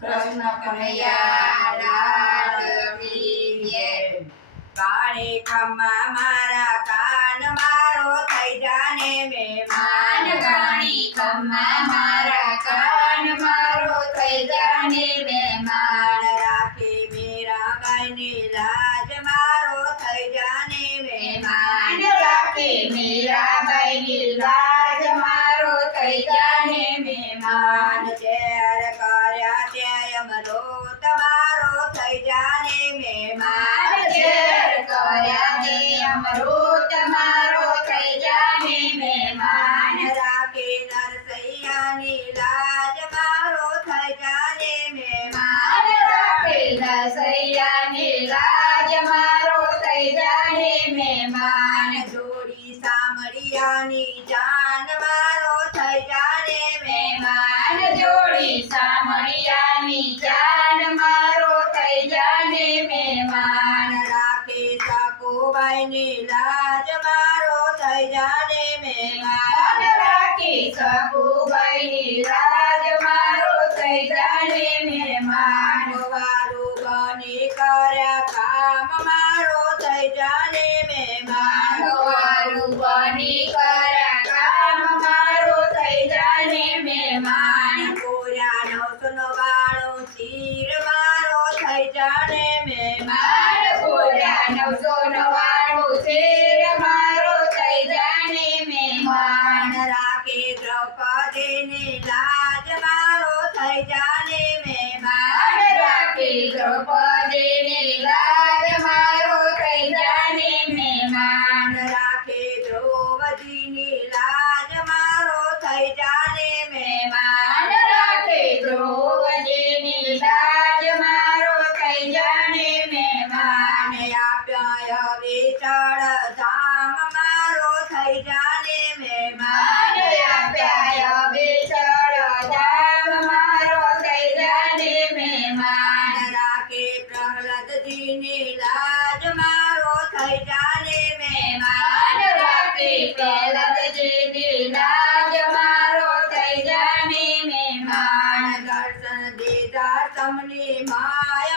કૃષ્ણ કનૈયા લાલ કી જય। કાળે ખમ્મા મારા કાન મારો થઈ જાને મહેમાન। કાણી ખમ્મા મારા કાન મારો થઈ જાને મહેમાન। રાખે મીરાબાઈની લાજ મારો થઈ જાને મહેમાન। રાખે મીરાબાઈની લાજ મારો થઈ જાને મહેમાન। ઝેર કર્યા તે અમૃત મારો થઈ જાને મહેમાન। ઝેર કર્યા તે અમૃત મારો થઈ જાને મહેમાન। રાખે નરસૈયાની લાજ મારો થઈ જાને મહેમાન। રાખે નરસૈયાની લાજ મારો થઈ જાને મહેમાન। જોડી સામળિયાની જાન મારો થઈ જાને મહેમાન। જોડી સામળિયાની જાન મારો થઈ જાને મહેમાન। રાખે સકુબાઈની લાજ મારો થઈ જાને મહેમાન। રાખી સકુબાઈની લાજ મારો થઈ જાને મહેમાન। વારું બની કર્યા કામ મારો થઈ જાને મહેમાન। વારું બની કર્યા કામ મારો થઈ જાને મહેમાન। પૂર્યા 999 ચીર મારો થઈ જાને મહેમાન। પૂર્યા 999 શેર મારો થઈ જાને મહેમાન। રાખે દ્રૌપદીની લાજ મારો થઈ જાને મહેમાન। રાખી દ્રૌપદીની લાજ મારો થઈ જાને મહેમાન। રાખે દ્રૌપદીની લાજ મારો થઈ જાને મહેમાન। રાખી દ્રૌપદીની લાજ મારો થઈ જાને મહેમાન। આપ્યા વિચળ ધામ મારો થઈ જાને મહેમાન। આપ્યા વિચળ ધામ મારો થઈ જાને મહેમાન। રાખે પ્રહલાદજીની લાજ મારો થઈ જાને મહેમાન। રાખી પ્રહલાદજીની લાજ મારો થઈ જાને મહેમાન। દર્શન દીધા તમની માય